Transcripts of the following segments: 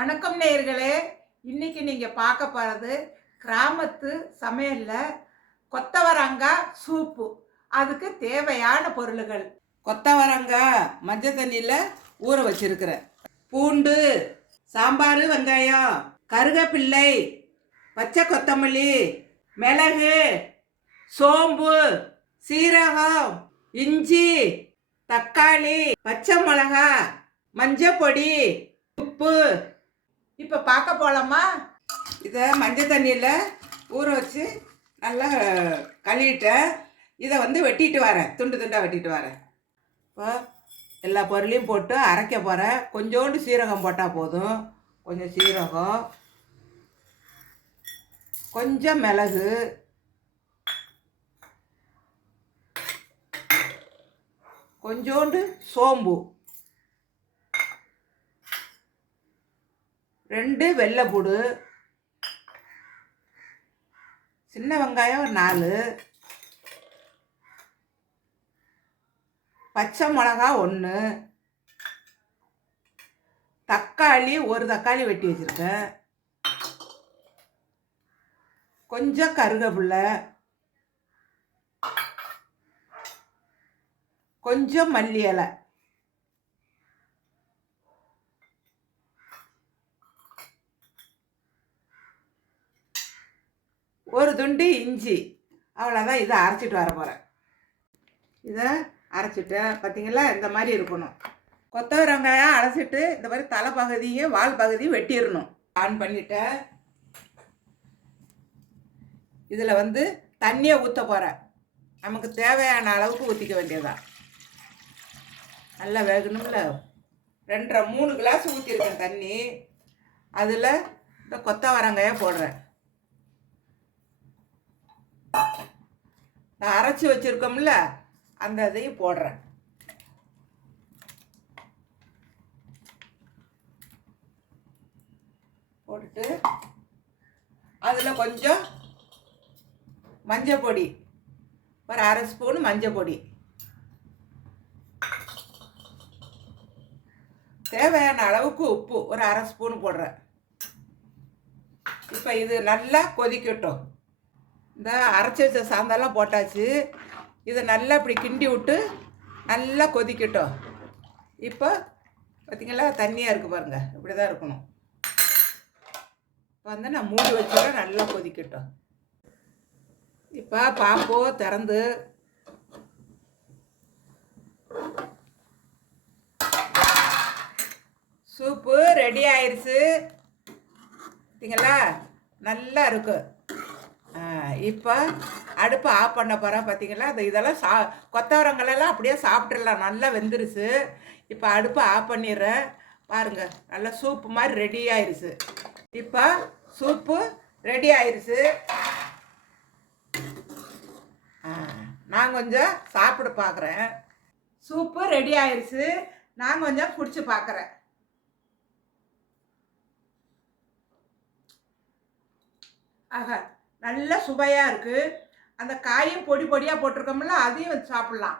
வணக்கம் நேயர்களே. இன்னைக்கு நீங்கள் பார்க்க போகிறது கிராமத்து சமையலில் கொத்தவரங்காய் சூப்பு. அதுக்கு தேவையான பொருள்கள். கொத்தவரங்காய் மஞ்சள் தண்ணியில் ஊற வச்சிருக்கிறேன். பூண்டு சாம்பார் வெங்காயம் கருகப்பிள்ளை பச்சை கொத்தமல்லி மிளகு சோம்பு சீரகம் இஞ்சி தக்காளி பச்சை மிளகா மஞ்சள் பொடி உப்பு இப்போ பார்க்க போகலாமா இதை மஞ்சள் தண்ணியில் ஊற வச்சு நல்லா கழுவிட்டேன் இதை வந்து வெட்டிட்டு வரேன். துண்டு துண்டாக வெட்டிட்டு வரேன். இப்போ எல்லா பொருளையும் போட்டு அரைக்க போகிறேன் கொஞ்சோண்டு சீரகம் போட்டால் போதும். கொஞ்சம் சீரகம். கொஞ்சம் மிளகு. கொஞ்சோண்டு சோம்பு. ரெண்டு வெள்ளைப்பூடு சின்ன வெங்காயம் ஒரு நாலு. பச்சை மிளகா ஒன்று தக்காளி ஒரு தக்காளி வெட்டி வச்சுருக்கேன். கொஞ்சம் கருவேப்பிலை கொஞ்சம் மல்லி இலை. ஒரு துண்டு இஞ்சி. அவ்வளோதான் இதை அரைச்சிட்டு வர போகிறேன் இதை அரைச்சிட்டேன் பார்த்தீங்களா இந்த மாதிரி இருக்கணும். கொத்தவரி வெங்காயம் அரைச்சிட்டு இந்த மாதிரி தலை பகுதியும் வால் பகுதியும் வெட்டிடணும். ஆன் பண்ணிட்டேன். இதில் வந்து தண்ணியை ஊற்ற போகிறேன் நமக்கு தேவையான அளவுக்கு ஊற்றிக்க வேண்டியதுதான். நல்லா வேகணும்ல? ரெண்டரை மூணு கிளாஸ் ஊற்றிருக்கேன் தண்ணி. அதில் இந்த கொத்தவரங்காயை போடுறேன். நான் அரைச்சி வச்சுருக்கோம்ல அந்த இதையும் போடுறேன். போட்டுட்டு அதில் கொஞ்சம் மஞ்சள் பொடி ஒரு அரை ஸ்பூன் மஞ்சள் பொடி. தேவையான அளவுக்கு உப்பு ஒரு அரை ஸ்பூன் போடுறேன். இப்போ இது நல்லா கொதிக்கட்டும். இந்த அரைச்சி வச்ச சாந்தெல்லாம் போட்டாச்சு. இதை நல்லா இப்படி கிண்டி விட்டு நல்லா கொதிக்கட்டும். இப்போ பார்த்தீங்களா தண்ணியாக இருக்குது பாருங்கள் இப்படி தான் இருக்கணும். இப்போ வந்து நான் மூடி வச்சுறேன் நல்லா கொதிக்கட்டும். இப்போ பாப்போ திறந்து சூப்பு ரெடி ஆயிடுச்சு பார்த்தீங்களா நல்லா இருக்குது இப்போ அடுப்பு ஆஃப் பண்ண போகிறேன் பார்த்தீங்களா இந்த இதெல்லாம் சா கொத்தவரங்களெல்லாம் அப்படியே சாப்பிட்றலாம் நல்லா வெந்துருச்சு. இப்போ அடுப்பு ஆஃப் பண்ணிடுறேன். பாருங்கள் நல்லா சூப்பு மாதிரி ரெடி ஆயிடுச்சு இப்போ சூப்பு ரெடி ஆயிடுச்சு நான் கொஞ்சம் சாப்பிட பார்க்குறேன் சூப்பு ரெடி ஆயிடுச்சு நான் கொஞ்சம் குடிச்சு பார்க்குறேன் ஆஹா. நல்ல சுவையாக இருக்குது அந்த காயும் பொடி பொடியாக போட்டிருக்கோம்ல அதையும் வந்து சாப்பிட்லாம்.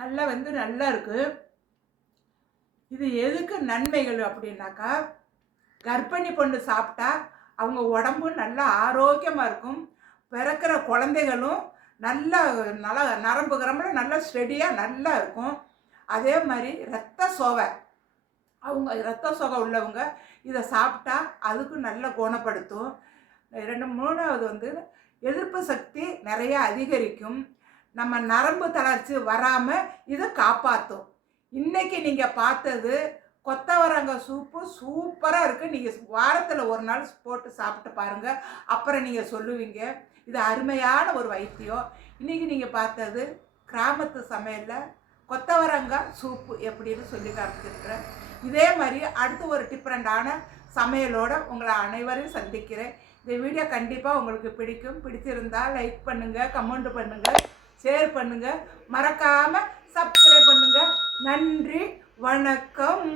நல்லா வந்து நல்லா இருக்குது இது எதுக்கு நன்மைகள் அப்படின்னாக்கா கர்ப்பிணி பொண்ணு சாப்பிட்டா அவங்க உடம்பும் நல்லா ஆரோக்கியமாக இருக்கும். பிறக்கிற குழந்தைகளும் நல்லா நல்லா நரம்பு கிரம்பில் நல்லா ஸ்டெடியாக நல்லா இருக்கும். அதே மாதிரி ரத்த சோவை அவங்க ரத்த சோகை உள்ளவங்க இதை சாப்பிட்டா அதுக்கும் நல்லா குணப்படுத்தும். ரெண்டு மூணாவது வந்து எதிர்ப்பு சக்தி நிறைய அதிகரிக்கும். நம்ம நரம்பு தளர்ச்சி வராமல் இதை காப்பாற்றும் இன்றைக்கி நீங்கள் பார்த்தது கொத்தவரங்காய் சூப்பு சூப்பராக இருக்குது நீங்கள் வாரத்தில் ஒரு நாள் போட்டு சாப்பிட்டு பாருங்கள் அப்புறம் நீங்கள் சொல்லுவீங்க. இது அருமையான ஒரு வைத்தியம். இன்றைக்கி நீங்கள் பார்த்தது கிராமத்து சமையலில் கொத்தவரங்காய் சூப்பு எப்படின்னு சொல்லி காமிச்சிருக்கிறேன். இதே மாதிரி அடுத்து ஒரு டிஃப்ரெண்டான சமையலோடு உங்களை அனைவரையும் சந்திக்கிறேன். இந்த வீடியோ கண்டிப்பாக உங்களுக்கு பிடிக்கும். பிடிச்சிருந்தால் லைக் பண்ணுங்கள் கமெண்ட் பண்ணுங்கள் ஷேர் பண்ணுங்கள் மறக்காமல் சப்ஸ்கிரைப் பண்ணுங்கள் நன்றி வணக்கம்.